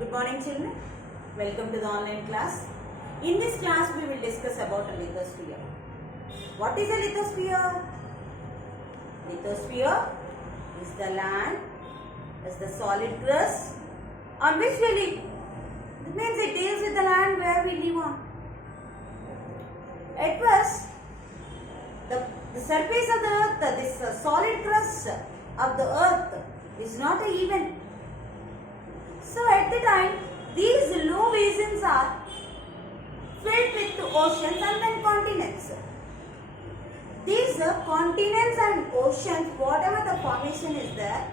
Good morning children. Welcome to the online class. In this class we will discuss about a lithosphere. What is a lithosphere? Lithosphere is the land, is the solid crust on which we live. It means it deals with the land where we live on. At first, the surface of the earth, this solid crust of the earth is not even. So at the time, these low basins are filled with oceans and then continents. These continents and oceans, whatever the formation is there,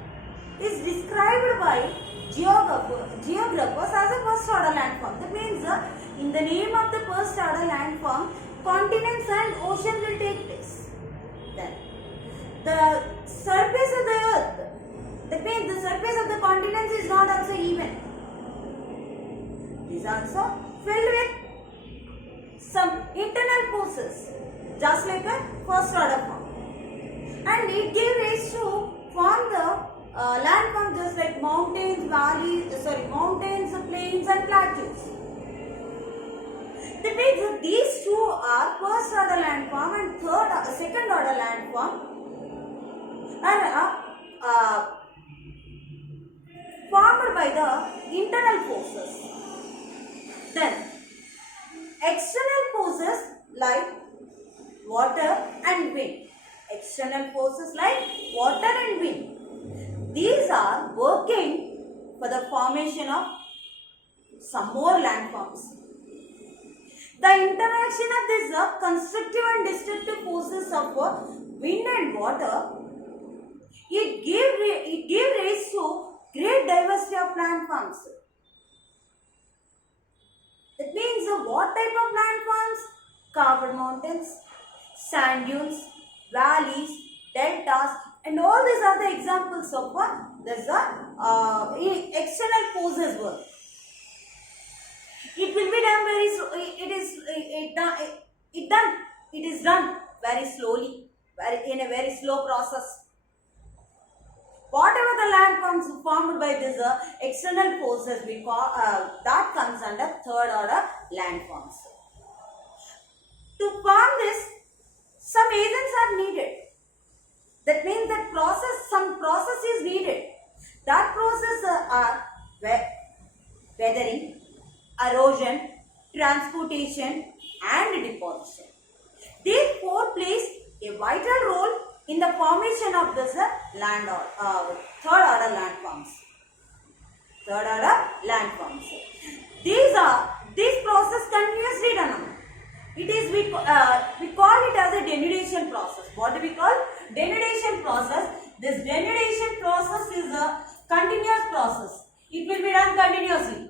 is described by geographers as a first order landform. That means in the name of the first order landform, continents and oceans will take place. Then the surface of the earth, that means the surface of the continents is not also even. It is also filled with some internal forces, just like a first order form. And it gave rise to form the landform just like mountains, valleys, mountains, plains and plateaus. That means that these two are first order landform and second order landform and formed by the internal forces. Then external forces like water and wind. External forces like water and wind. These are working for the formation of some more landforms. The interaction of these constructive and destructive forces of wind and water, it gave rise to great diversity of landforms. That means what type of landforms? Carved mountains, sand dunes, valleys, deltas, and all these are the examples of this external forces work. It will be done very it is done very slowly, in a very slow process. Whatever the landforms formed by this external forces, we call that comes under third order landforms. To form this, some agents are needed. That means that some process is needed. That process are weathering, erosion, transportation and deposition. These four plays a vital role in the formation of this third order landforms. Third order landforms. This process continuously done on. It is we call it as a denudation process. What do we call? Denudation process. This denudation process is a continuous process. It will be done continuously.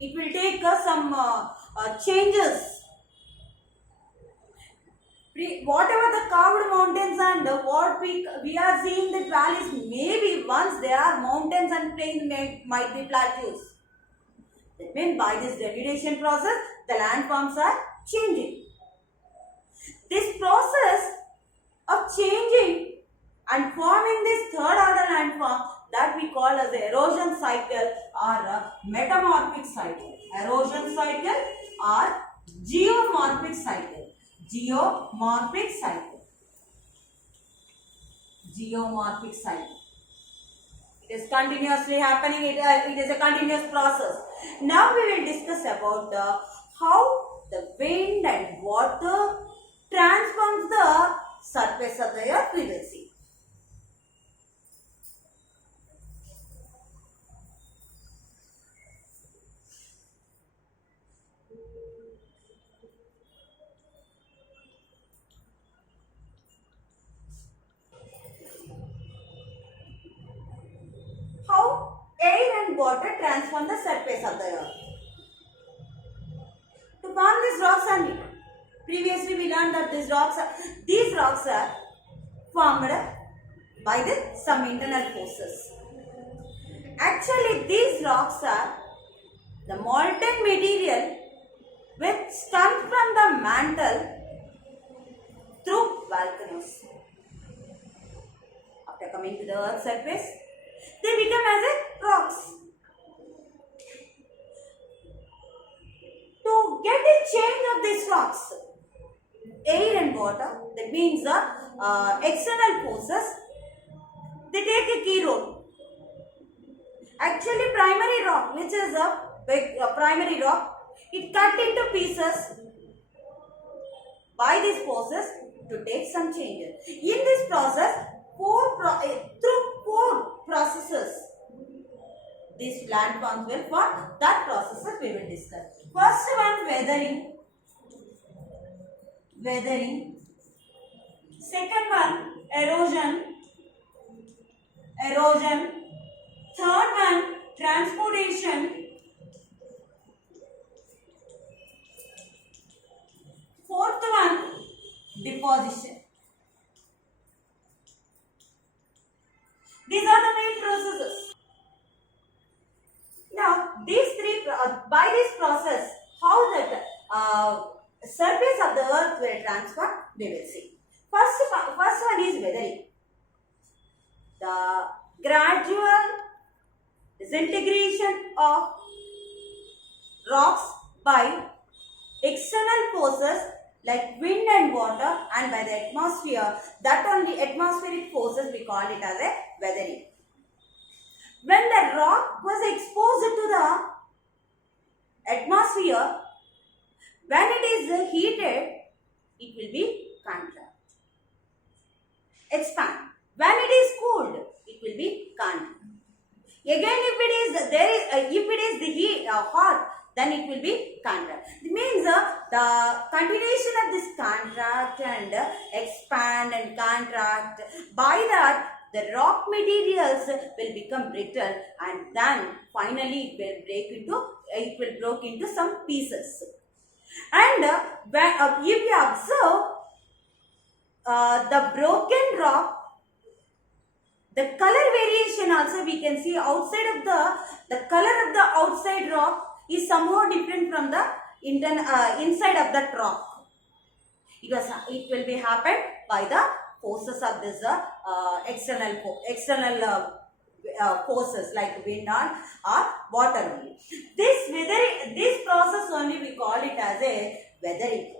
It will take some changes. Whatever the carved mountains and what we are seeing the valleys, maybe once they are mountains and plains might be plateaus. That means by this denudation process, the landforms are changing. This process of changing and forming this third order landform, that we call as the erosion cycle or a metamorphic cycle. Erosion cycle or geomorphic cycle. Geomorphic cycle. Geomorphic cycle. It is continuously happening. It is a continuous process. Now we will discuss about how the wind and water transforms the surface of the earth. We will see. How air and water transform the surface of the earth. To form these rocks are needed. Previously we learned that these rocks are formed by some internal forces. Actually these rocks are the molten material which comes from the mantle through volcanoes. After coming to the earth's surface, they become as rocks. these rocks, air and water, that means the external forces, they take a key role. Actually, primary rock, which is a big primary rock, it cut into pieces by these forces to take some changes. In this process, through four processes, these landforms will form. That processes we will discuss. First one, weathering. Second one, erosion. Third one, transportation. Fourth one, deposition. These are the main processes. Now, these three, by this process, how the surface of the earth will transform, we will see. First one is weathering. The gradual disintegration of rocks by external forces like wind and water and by the atmosphere, that only atmospheric forces we call it as a weathering. When the rock was exposed to the atmosphere, when it is heated, it will be contract, expand. When it is cooled, it will be contract. Again, if it is the heat hot, then it will be contract. It means the continuation of this contract and expand and contract. By that, the rock materials will become brittle, and then finally it will break into some pieces. And if you observe the broken rock, the color variation also we can see outside of the color of the outside rock is somehow different from the inside of that rock. It will be happened by the forces of this external forces like wind or water only. This process only we call it as a weathering.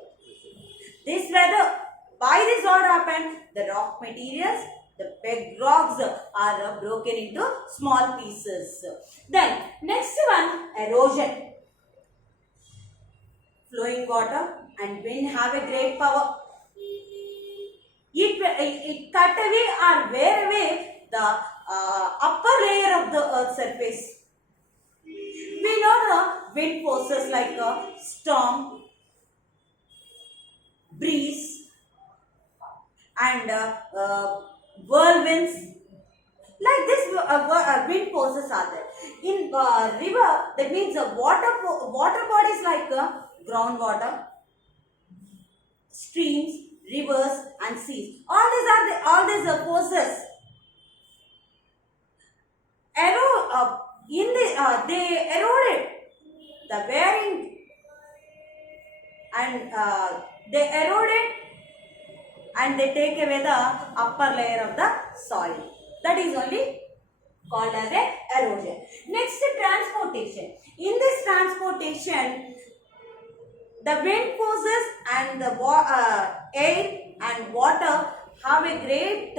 This weather, by this what happened, the rock materials, the big rocks are broken into small pieces. Then next one, erosion. Flowing water and wind have a great power. It cut away or wear away the upper layer of the earth's surface. We know the wind forces like storm, breeze and whirlwinds. Like this wind forces are there. In river, that means water bodies like groundwater, streams, rivers and seas. All these forces they eroded the wearing and they take away the upper layer of the soil. That is only called as a erosion. Next, transportation. In this transportation, the wind forces and the air and water have a great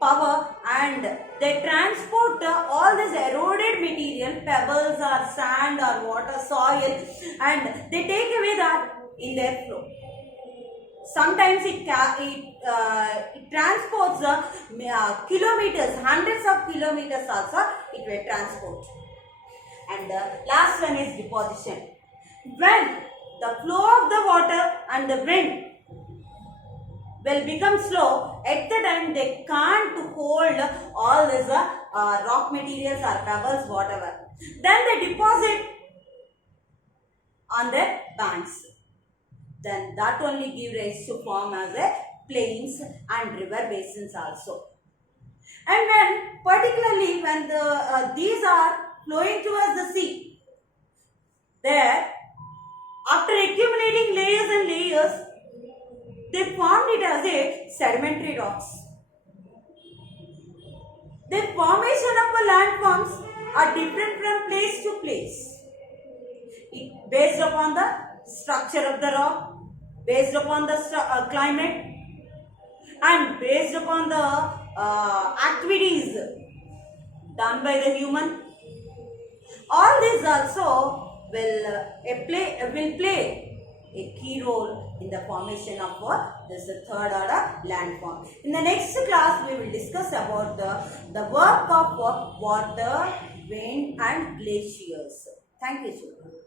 power, and they transport all this eroded material, pebbles or sand or water, soil, and they take away that in their flow. Sometimes it transports kilometers, hundreds of kilometers also it will transport. And the last one is deposition. When the flow of the water and the wind will become slow, at the time they can't hold all this rock materials or pebbles, whatever. Then they deposit on their banks. Then that only give rise to form as a plains and river basins also. And particularly when these are flowing towards the sea, there after accumulating layers and layers, they formed it as a sedimentary rocks. The formation of the landforms are different from place to place. It based upon the structure of the rock, based upon the climate and based upon the activities done by the human. All these also will play a key role in the formation of this third order landform. In the next class, we will discuss about the work of water, wind and glaciers. Thank you, children.